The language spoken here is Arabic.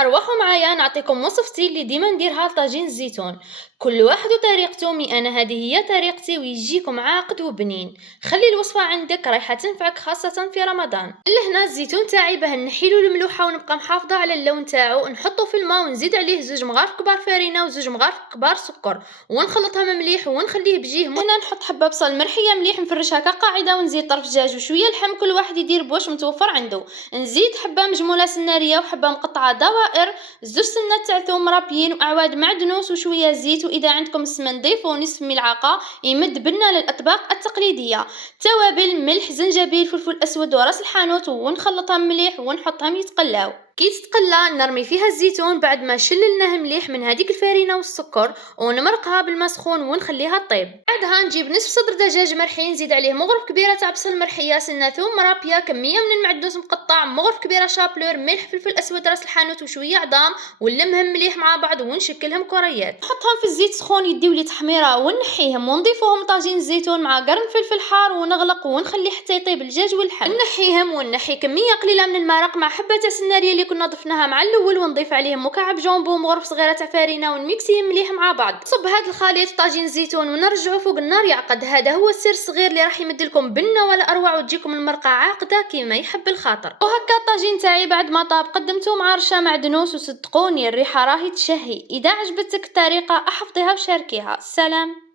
أرواحوا معايا نعطيكم وصفتي اللي ديما نديرها لطاجين الزيتون. كل واحد وطريقته، مي أنا هذه هي طريقتي ويجيكم عاقد وبنين. خلي الوصفة عندك رايحة تنفعك خاصة في رمضان. لهنا الزيتون تاعي باه نحيلو الملوحة ونبقى محافظة على اللون تاعو، نحطو في الماء ونزيد عليه 2 مغارف كبار فرينة و2 مغارف كبار سكر ونخلطهم مليح ونخليه بجيه. هنا نحط حبة بصل مرحية مليح نفرشها كقاعدة ونزيد طرف دجاج وشوية لحم، كل واحد يدير بواش متوفر عنده. نزيد حبة مجمولة سنارية وحبة مقطعة دوائر، 2 سنات تاع ثوم رابيين وأعواد معدنوس وشوية زيت، وإذا عندكم السمن ضيفوا نصف ملعقة يمد بنا للأطباق التقليدية. توابل ملح زنجبيل فلفل أسود وراس الحانوت ونخلطهم مليح ونحطهم يتقلاو. كي تتقلى نرمي فيها الزيتون بعد ما شللناه مليح من هذيك الفرينه والسكر، ونمرقها بالماء سخون ونخليها طيب. بعدها نجيب نصف صدر دجاج مرحي، نزيد عليه مغرف كبيره تاع بصل مرحيه، سنه ثوم مرابيه، كميه من المعدنوس مقطع، مغرف كبيره شابلور، ملح فلفل اسود راس الحانوت وشويه عظام، ونلمهم مليح مع بعض ونشكلهم كريات. نحطهم في الزيت سخون يديو لي تحميره ونحيهم ونضيفوهم طاجين الزيتون مع قرن فلفل حار ونغلق ونخليه حتى يطيب الدجاج واللحم. نحيهم ونحي كميه قليله من المرق مع حبه تاع سناريه اللي كنا ضفناها مع الاول، ونضيف عليهم مكعب جامبو ومغرف صغيره تاع فرينه ونميكسيهم مليح مع بعض. صب هذا الخليط طاجين الزيتون ونرجعه فوق النار يعقد. هذا هو السر الصغير اللي راح يمدلكم بنه ولا اروع وتجيكم المرقه عاقده كيما يحب الخاطر. وهكا الطاجين تاعي بعد ما طاب قدمته مع رشه معدنوس، وصدقوني الريحه راهي تشهي. اذا عجبتك الطريقه احفظيها وشاركيها. سلام.